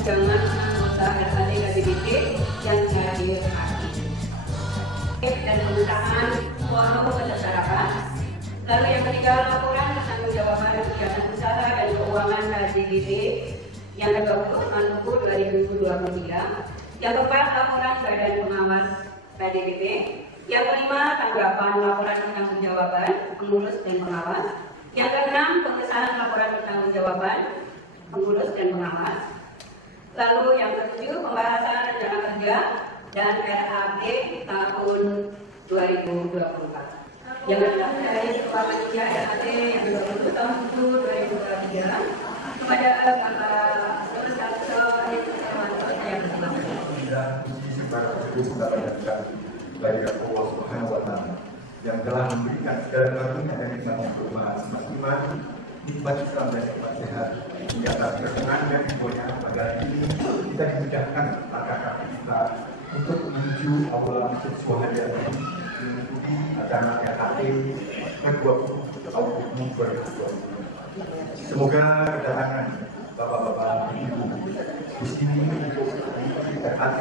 undangan anggota RAD KBBT yang hadir hari ini. Dan pembukaan forum peserta. Lalu yang ketiga, laporan pertanggungjawaban kegiatan usaha dan keuangan KBBT yang ke-20 Maluku 2023. Yang keempat, laporan badan pengawas KBBT. Yang kelima, tanggapan laporan pertanggungjawaban pengurus dan pengawas. Yang keenam, pengesahan laporan pertanggungjawaban pengurus dan pengawas. Lalu yang ketujuh, pembahasan rencana kerja dan RAD tahun 2024. Yang kedua dari Ketua Panitia RAD yang ke-20 tahun 2023 kepada Bapak Profesor Hermanto saya berterima bagi Allah Subhanahu wa Ta'ala yang telah memberikan segala karunia dan nikmat masing-masing nikmat Islam dan nikmat sehat hingga tak berkenan dan dibuatnya pada ini kita dimudahkan langkah kaki kita untuk menuju aula sesuatu yang mengikuti acara RAD ke-20 tahun 2020. Semoga kedatangan Bapak-bapak Ibu di sini untuk RAD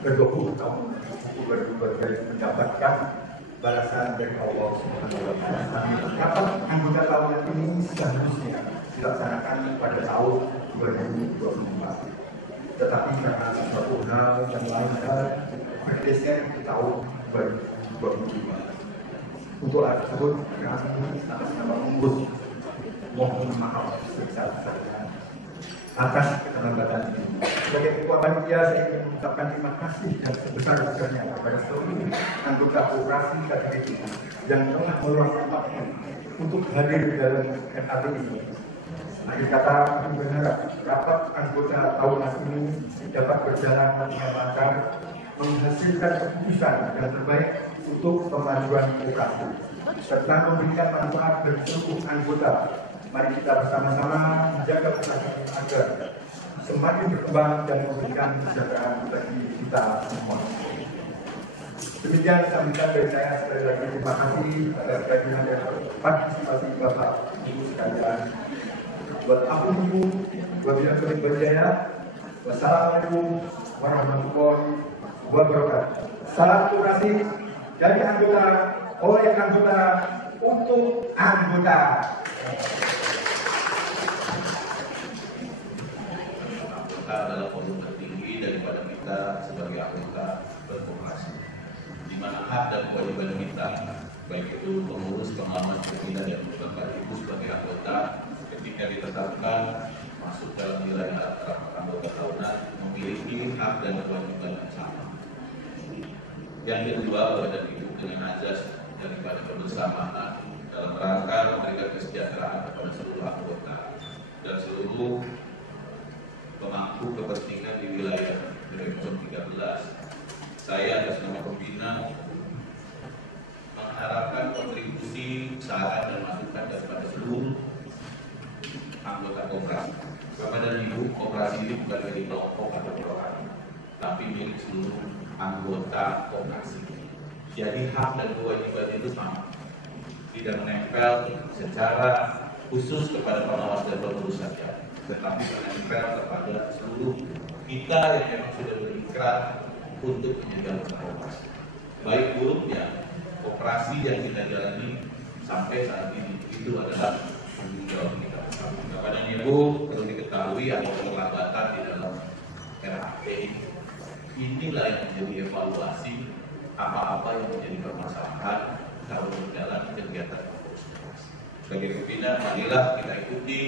ke-20 tahun mendapatkan balasan dari Allah Subhanahu wa Ta'ala. Rapat anggota tahunan ini seharusnya dilaksanakan pada tahun 2024. Tetapi karena sesuatu hal dan lain hal bergeser ke tahun 2025. Untuk hal tersebut kami atas nama pengurus mohon maaf sebesar-besarnya atas keterlambatan ini. Sebagai ketua panitia, saya ingin mengucapkan terima kasih dan sebesar-besarnya kepada seluruh anggota koperasi KBBT yang telah meluangkan waktu untuk hadir di dalam RAD ini. Akhir kata, kami berharap rapat anggota tahunan ini dapat berjalan dengan lancar, menghasilkan keputusan yang terbaik untuk kemajuan koperasi, serta memberikan manfaat bagi seluruh anggota. Mari kita bersama-sama menjaga koperasi agar semakin berkembang dan memberikan kesejahteraan bagi kita semua. Demikian sambutan dari saya. Sekali lagi terima kasih atas kehadiran dan partisipasi Bapak Ibu sekalian. Buat aku Ibu, wabillahi taufiq. Wassalamualaikum warahmatullahi wabarakatuh. Salam koperasi dari anggota oleh anggota untuk anggota. Adalah volume tertinggi daripada kita sebagai anggota berkoperasi, di mana hak dan kewajiban kita, baik itu pengurus, pengawas, pimpinan dan Bapak Ibu sebagai anggota, ketika ditetapkan masuk dalam nilai anggota tahunan memiliki hak dan kewajiban yang sama. Yang kedua, Bapak dan Ibu dengan azas daripada kebersamaan dalam rangka memberikan kesejahteraan kepada seluruh anggota dan seluruh pemangku kepentingan di wilayah Direktur 13. Saya atas nama pembina mengharapkan kontribusi, saran dan masukan daripada seluruh anggota koperasi. Bapak dan Ibu, koperasi ini bukan milik kelompok atau perorangan, tapi milik seluruh anggota koperasi. Jadi hak dan kewajiban itu sama, tidak menempel secara khusus kepada pengawas dan pengurus saja, tetapi menempel kepada seluruh kita yang memang sudah berikrar untuk menjaga koperasi. Baik buruknya koperasi yang kita jalani sampai saat ini itu adalah tanggung jawab kita bersama. Bapak dan Ibu, perlu diketahui ada keterlambatan di dalam RAD inilah yang menjadi evaluasi apa-apa yang menjadi permasalahan dalam berjalan kegiatan koperasi. Sebagai pimpinan, marilah kita ikuti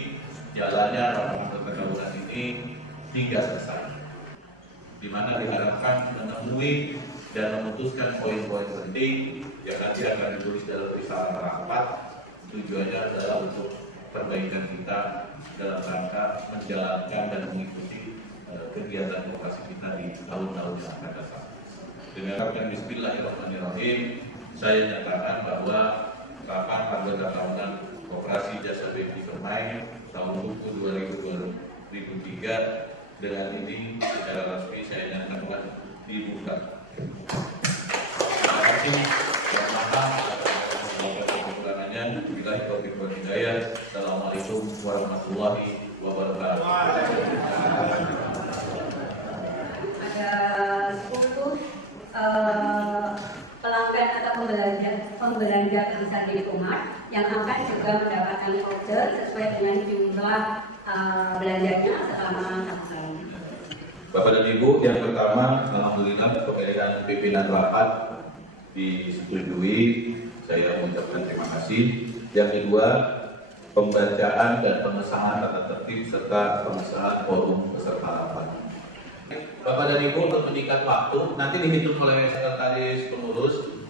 jalannya rapat pergaulan ini hingga selesai, di mana diharapkan menemui dan memutuskan poin-poin penting yang nanti akan ditulis dalam risalah rapat. Tujuannya adalah untuk perbaikan kita dalam rangka menjalankan dan mengikuti kegiatan koperasi kita di tahun-tahun yang akan datang. Dengan bismillahirrahmanirrahim, saya nyatakan bahwa rapat anggota tahunan Koperasi Jasa BPI Permai tahun buku 2003 dengan ini secara resmi saya nyatakan dibuka. Terima kasih. Assalamualaikum warahmatullahi wabarakatuh. Kadinhumas yang akan juga mendapatkan voucher sesuai dengan jumlah belanjanya selama 1 tahun. Bapak dan Ibu, yang pertama, alhamdulillah pemilihan pimpinan rapat disetujui, saya mengucapkan terima kasih. Yang kedua, pembacaan dan pengesahan tata tertib serta pengesahan forum peserta rapat. Bapak dan Ibu, untuk menyingkat waktu, nanti dihitung oleh sekretaris pengurus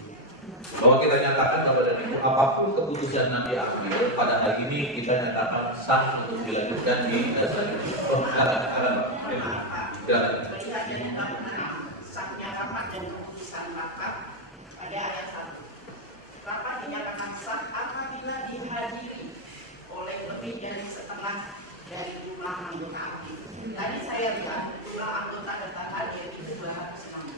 bahwa kita nyatakan Bapak dan Ibu, apapun keputusan nanti akhir pada hari ini kita nyatakan sah untuk dilanjutkan di dasar pembicaraan. Sahnya rapat dan keputusan rapat pada ayat 1. Rapat dinyatakan sah apabila dihadiri oleh lebih dari setengah dari jumlah anggota aktif. Tadi saya lihat jumlah anggota data hadir itu 219.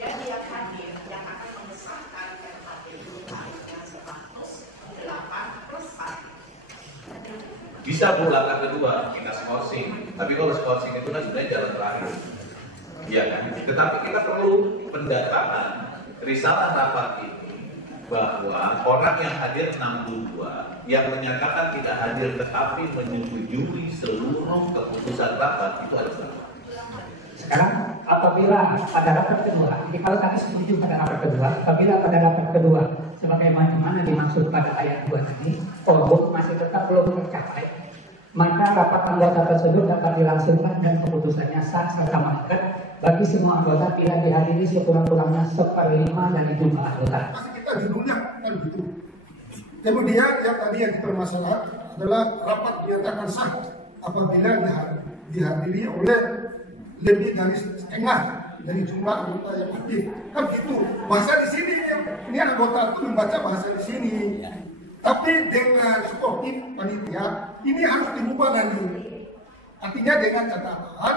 Jadi yang hadir yang akan mengesahkan RKP ini yang 108 plus 1. Bisa Bu, langkah kedua kita skorsing, tapi kalau skorsing itu kan sebenarnya jalan terakhir, iya kan? Tetapi kita perlu pendataan risalah rapat ini bahwa orang yang hadir 62 yang menyatakan tidak hadir tetapi menyetujui seluruh keputusan rapat itu ada berapa? Sekarang apabila pada rapat kedua, jadi kalau tadi setuju pada rapat kedua, apabila pada rapat kedua sebagaimana dimaksud pada ayat 2 tadi, quorum masih tetap belum tercapai, maka rapat anggota tersebut dapat dilangsungkan dan keputusannya sah serta mengikat bagi semua anggota bila dihadiri sekurang-kurangnya 1/5 dari jumlah anggota. Masih kita judulnya kan gitu. Kemudian yang tadi yang dipermasalahkan adalah rapat dinyatakan sah apabila dihadiri oleh lebih dari setengah dari jumlah anggota yang aktif. Kan gitu. Bahasa di sini ini anggota itu membaca bahasa di sini. Tapi dengan sportif panitia ini harus dirubah nanti. Artinya dengan catatan,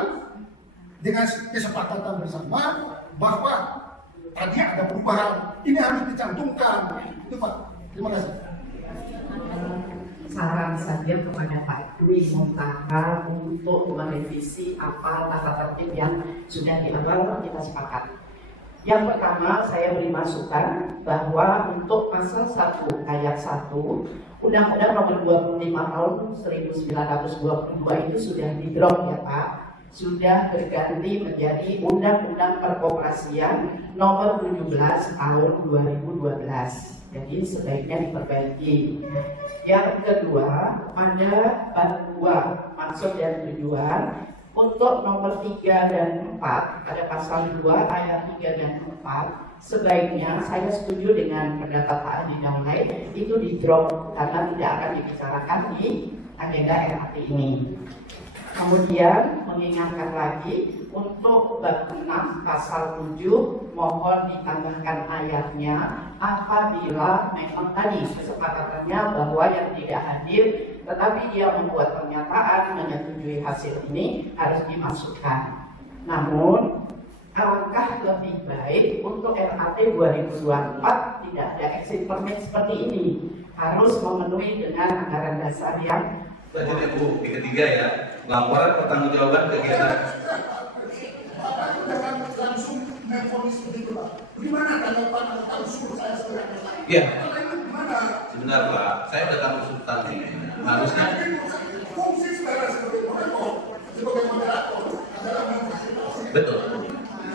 dengan kesepakatan bersama bahwa tadi ada perubahan. Ini harus dicantumkan. Itu Pak. Terima kasih. Saran saja kepada Pak Dwi Muntaka untuk merevisi apa tata tertib yang sudah di awal kita sepakat. Yang pertama, saya beri masukan bahwa untuk pasal 1 ayat 1 Undang-Undang Nomor 25 Tahun 1922 itu sudah di-drop ya Pak. Sudah berganti menjadi Undang-Undang Perkoperasian Nomor 17 Tahun 2012. Jadi sebaiknya diperbaiki. Yang kedua, pada bab 2 maksud dan tujuan untuk nomor 3 dan 4 pada pasal 2 ayat 3 dan 4 sebaiknya saya setuju dengan pendapat Pak Adi Daulay itu di drop karena tidak akan dibicarakan di agenda RAT ini. Kemudian mengingatkan lagi untuk bab 6 pasal 7 mohon ditambahkan ayatnya apabila memang tadi kesepakatannya bahwa yang tidak hadir tetapi dia membuat pernyataan menyetujui hasil ini harus dimasukkan. Namun alangkah lebih baik untuk RAT 2024 tidak ada exit permit seperti ini, harus memenuhi dengan anggaran dasar yang Lanjut ya Bu, di ketiga ya, laporan pertanggungjawaban kegiatan. Langsung memfonis begitu Pak. Gimana tanggapan usul saya sebenarnya? Iya. Sebentar Pak, saya udah tahu substansi. Harusnya fungsi saudara sebagai moderator adalah betul.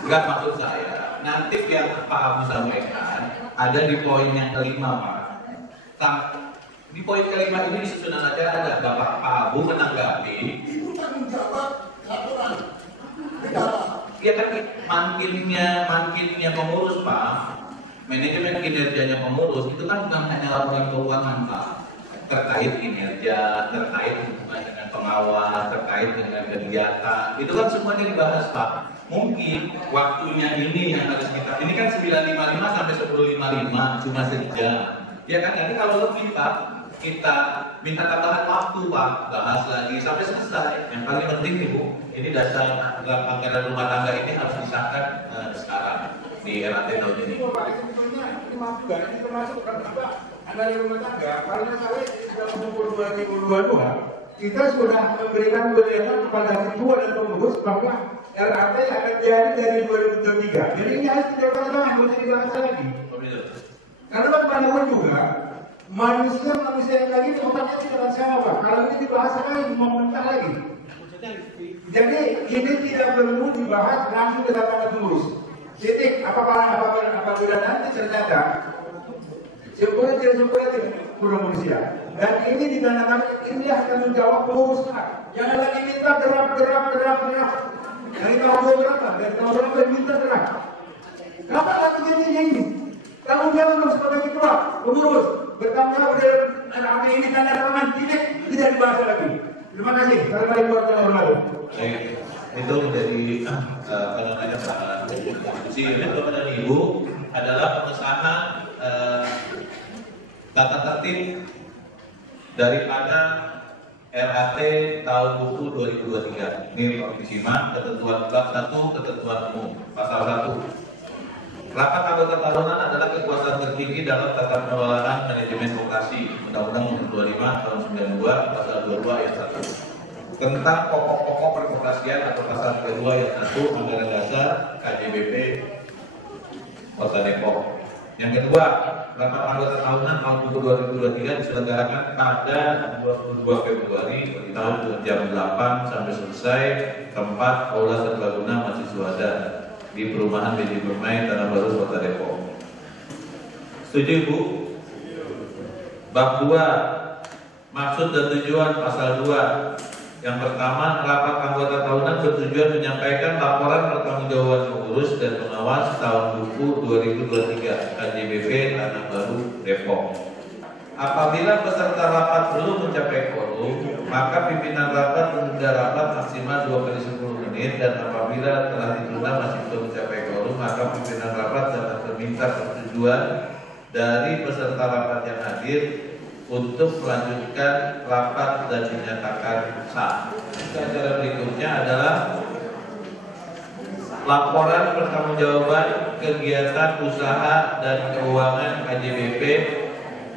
Enggak, maksud saya nanti yang Pak Abu sampaikan ada di poin yang kelima Pak. Di poin kelima ini di susunan acara ada Bapak Pak Abu menanggapi. itu tanggung jawab laporan negara. Iya kan mankinnya pengurus Pak, manajemen kinerjanya pengurus itu kan bukan hanya laporan keuangan Pak, terkait kinerja, terkait hubungan dengan pengawas, terkait dengan kegiatan, itu kan semuanya dibahas Pak. Mungkin waktunya ini yang harus kita, ini kan 9.55 sampai 10.55 cuma sejam, ya kan? Nanti kalau lebih Pak, kita minta tambahan waktu Pak, bahas lagi sampai selesai. Yang paling penting nih Bu, ini dasar anggaran rumah tangga ini harus disahkan sekarang di RAT tahun ini. Sebetulnya ini juga ini termasuk kan juga anggaran rumah tangga. Karena saya dalam 2022 kita sudah memberikan kewenangan kepada ketua dan pengurus bahwa RAT akan jadi dari 2023. Jadi ini harus tidak pernah mesti dibahas lagi. Karena bagaimanapun juga manusia yang lagi ini otaknya tidak sama. Kalau ini dibahas lagi mau mentah lagi. Jadi ini tidak perlu dibahas langsung kedatangan tulus. Titik apabila nanti ternyata sempurna tidak kurang manusia. Dan ini ditandakan ini akan menjawab pengurus. Jangan lagi minta derap. Dari tahun berapa minta derap. Kenapa lagi ini? Tanggung jawab sebagai ketua pengurus bertanggung jawab dari ini tanda tangan tidak dibahas lagi. Terima kasih. Assalamualaikum warahmatullahi wabarakatuh. Itu menjadi sangat diskusi Bapak dan Ibu adalah pengesahan tata tertib daripada RAT tahun buku 2023. Ini Pak disimak ketentuan bab 1 ketentuan umum pasal 1. Rapat anggota tahunan adalah kekuasaan tertinggi dalam tata pengelolaan manajemen koperasi Undang-Undang Nomor 25 Tahun 92 Pasal 22 Ayat 1 tentang pokok-pokok perkoperasian atau pasal kedua ayat 1 Anggaran Dasar KJBP Kota Depok. Yang kedua, rapat anggota tahunan tahun buku 2023 diselenggarakan pada 22 Februari tahun jam 8 sampai selesai tempat Aula Serbaguna Masjid Suhada di perumahan Beji Permai Tanah Baru Kota Depok. Setuju Bu? Bab 2 maksud dan tujuan pasal 2. Yang pertama, rapat anggota tahunan bertujuan menyampaikan laporan pertanggungjawaban pengurus dan pengawas tahun buku 2023 KJBP Tanah Baru Depok. Apabila peserta rapat belum mencapai quorum, maka pimpinan rapat menunda rapat maksimal 2 kali 10 menit dan apabila telah ditunda masih belum mencapai quorum, maka pimpinan rapat dapat meminta persetujuan dari peserta rapat yang hadir untuk melanjutkan rapat dan dinyatakan sah. Acara berikutnya adalah laporan pertanggungjawaban kegiatan usaha dan keuangan KJBP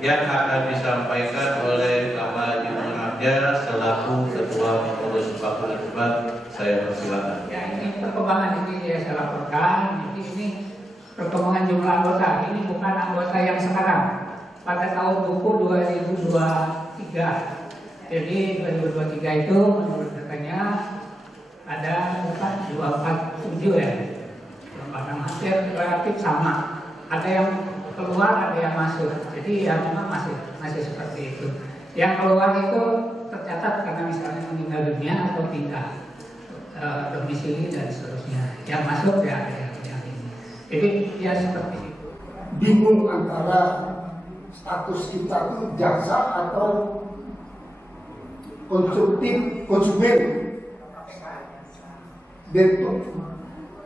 yang akan disampaikan oleh Bapak Ibu Raja selaku Ketua Pengurus Bakul Debat. Saya persilakan. Ya, ini perkembangan ini saya laporkan. Ini perkembangan jumlah anggota. Ini bukan anggota yang sekarang. Pada tahun buku 2023. Jadi 2023 itu menurut datanya ada 247 ya. Hampir relatif sama. Ada yang keluar, ada yang masuk. Jadi ya memang masih seperti itu. Yang keluar itu tercatat karena misalnya meninggal dunia atau pindah domisili dan seterusnya. Yang masuk ya ada yang ini. Jadi ya seperti itu. Bingung antara status kita itu jaksa atau konsumen.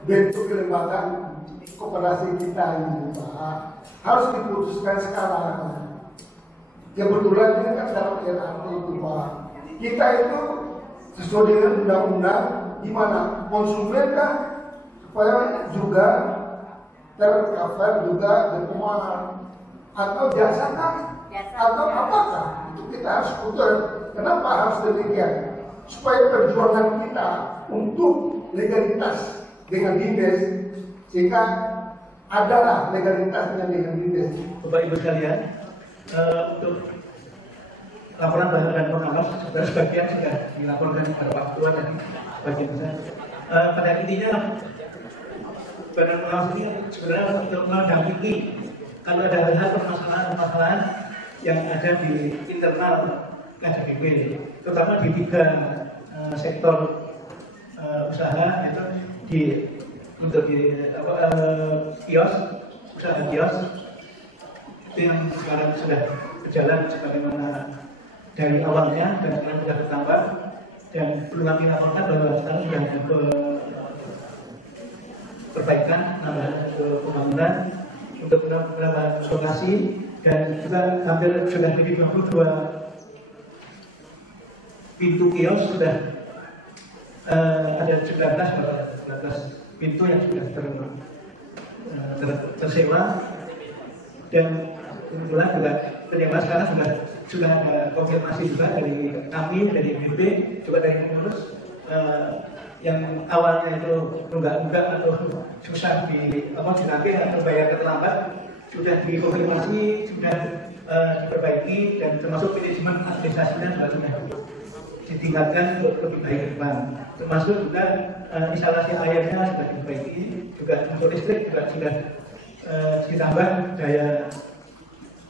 Bentuk kelembagaan koperasi kita ini harus diputuskan sekarang. Kebetulan ini kan dalam RAT itu Pak. Kita itu sesuai dengan undang-undang di mana konsumen kan supaya juga tercover juga berkeuangan atau jasa kan atau apakah itu kita harus putar. Kenapa harus demikian? Supaya perjuangan kita untuk legalitas dengan dinas sehingga adalah legalitasnya dengan dinas. Bapak Ibu sekalian, untuk laporan dan pengawas sebenarnya sebagian sudah dilaporkan pada Pak Ketua tadi bagian besar. Pada intinya badan pengawas ini sebenarnya untuk mendampingi kalau ada hal permasalahan yang ada di internal KJBP, terutama di 3 sektor usaha, yaitu untuk kios, usaha kios itu yang sekarang sudah berjalan sebagaimana dari awalnya dan sekarang sudah bertambah, dan perlu kami laporkan bahwa sekarang sudah ada perbaikan, pembangunan untuk beberapa lokasi, dan juga hampir sudah lebih 22 pintu kios sudah ada 19 pintu yang sudah tersewa, dan kebetulan juga penyewa sekarang sudah ada konfirmasi juga dari kami, dari BP, juga dari pengurus yang awalnya itu enggak atau susah ditagih atau bayar terlambat, sudah dikonfirmasi, sudah diperbaiki, dan termasuk manajemen administrasinya juga sudah ditingkatkan untuk lebih baik ke depan. Termasuk juga instalasi airnya sudah diperbaiki, juga untuk listrik juga sudah ditambah daya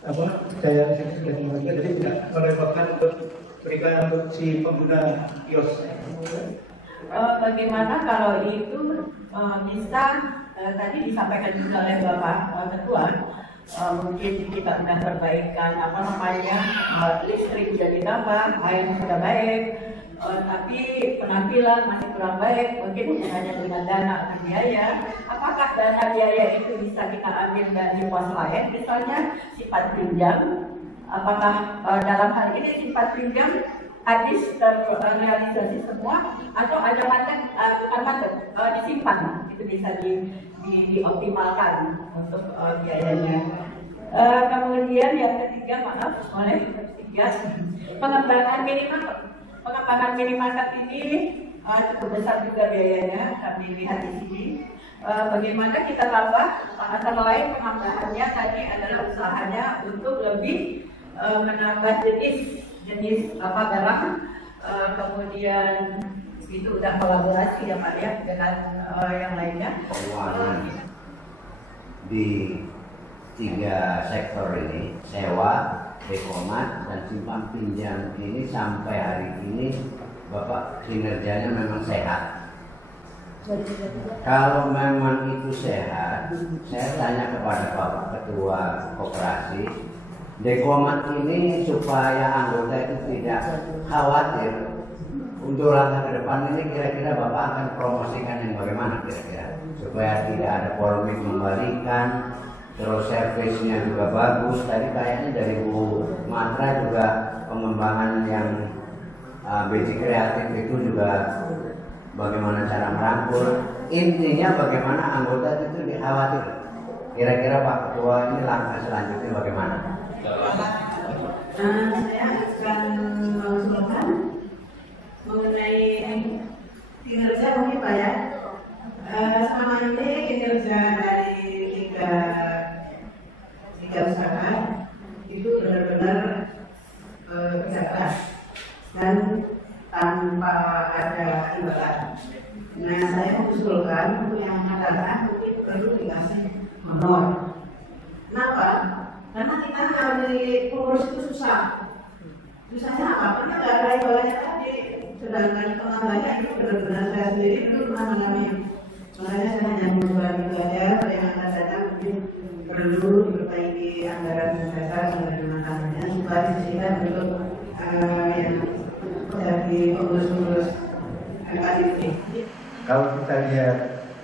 listrik sudah diperbaiki, jadi tidak merepotkan untuk berikan untuk si pengguna kios. Bagaimana kalau itu bisa tadi disampaikan juga oleh Bapak Ketua, mungkin kita sudah perbaikan listrik sudah ditambah, air sudah baik, tapi penampilan masih kurang baik, mungkin hanya dengan dana atau biaya. Apakah dana biaya itu bisa kita ambil dari pos lain, misalnya simpan pinjam? Apakah dalam hal ini simpan pinjam habis terrealisasi semua, atau ada disimpan, itu bisa dioptimalkan untuk biayanya. Kemudian yang ketiga, pengembangan minimarket. Pengembangan minimarket ini cukup besar juga biayanya, kami lihat di sini. Bagaimana kita tambah, antara lain penambahannya tadi adalah usahanya untuk lebih menambah jenis barang, kemudian itu udah kolaborasi ya Pak ya dengan yang lainnya. Keuangan di 3 sektor ini, sewa, dekomat, dan simpan pinjam ini sampai hari ini Bapak kinerjanya memang sehat. Kalau memang itu sehat, saya tanya kepada Bapak Ketua Koperasi, dekomat ini supaya anggota itu tidak khawatir untuk langkah ke depan ini, kira-kira Bapak akan promosikan yang bagaimana kira-kira supaya tidak ada polemik membalikan, terus servisnya juga bagus. Tadi kayaknya dari Bu Matra juga pengembangan yang basic kreatif itu juga bagaimana cara merangkul, intinya bagaimana anggota itu dikhawatir. Kira-kira Pak Ketua ini langkah selanjutnya bagaimana? Saya akan mengusulkan mengenai kinerja mungkin Pak ya. Selama ini kinerja dari tiga usaha itu benar-benar kerja keras dan tanpa ada imbalan. Nah, saya mengusulkan untuk yang adalah mungkin perlu dikasih honor. Kenapa? Karena kita nyari pengurus itu susah. Susahnya apa? Karena nggak ada imbalannya tadi. Sedangkan pengambilannya itu benar-benar saya sendiri dulu pernah mengalami. Makanya saya hanya mengusulkan itu aja. Yang akan datang mungkin perlu diperbaiki anggaran dasar sampai dengan tangannya supaya disisihkan untuk yang jadi pengurus-pengurus MKDP. Kalau kita lihat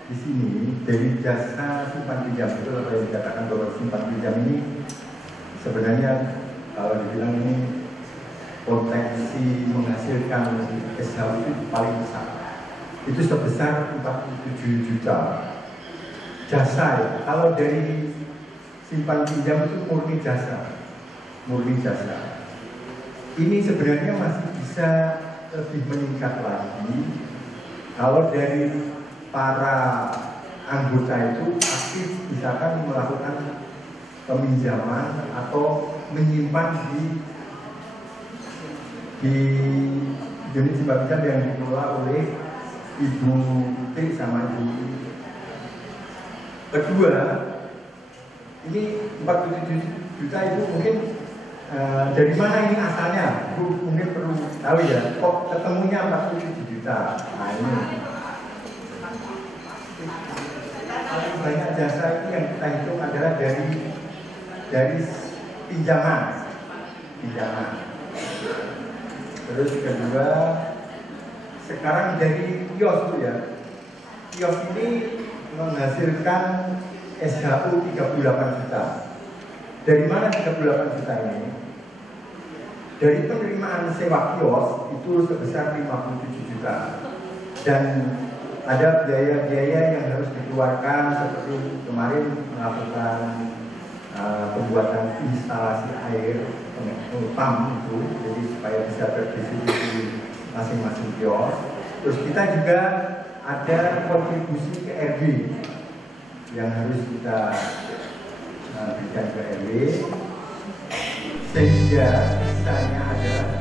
di sini dari jasa simpan pinjam, itu apa yang dikatakan bahwa simpan pinjam ini sebenarnya kalau dibilang ini potensi menghasilkan SHU itu paling besar. Itu sebesar 47 juta. Jasa ya, kalau dari simpan pinjam itu murni jasa. Ini sebenarnya masih bisa lebih meningkat lagi kalau dari para anggota itu aktif misalkan melakukan peminjaman atau menyimpan di unit simpan pinjam yang dikelola oleh Ibu T sama Ibu. Kedua, ini 47 juta itu mungkin dari mana ini asalnya? Bu mungkin perlu tahu ya. Kok ketemunya 47 juta? Nah ini paling banyak jasa ini yang kita hitung adalah dari pinjaman. Terus kedua, sekarang jadi kios ya. Kios ini menghasilkan SHU 38 juta. Dari mana 38 juta ini? Dari penerimaan sewa kios itu sebesar 57 juta. Dan ada biaya-biaya yang harus dikeluarkan seperti kemarin melakukan pembuatan instalasi air pump itu, jadi supaya bisa terdistribusi masing-masing kios. Terus kita juga ada kontribusi ke RD yang harus kita berikan ke RW, sehingga sisanya adalah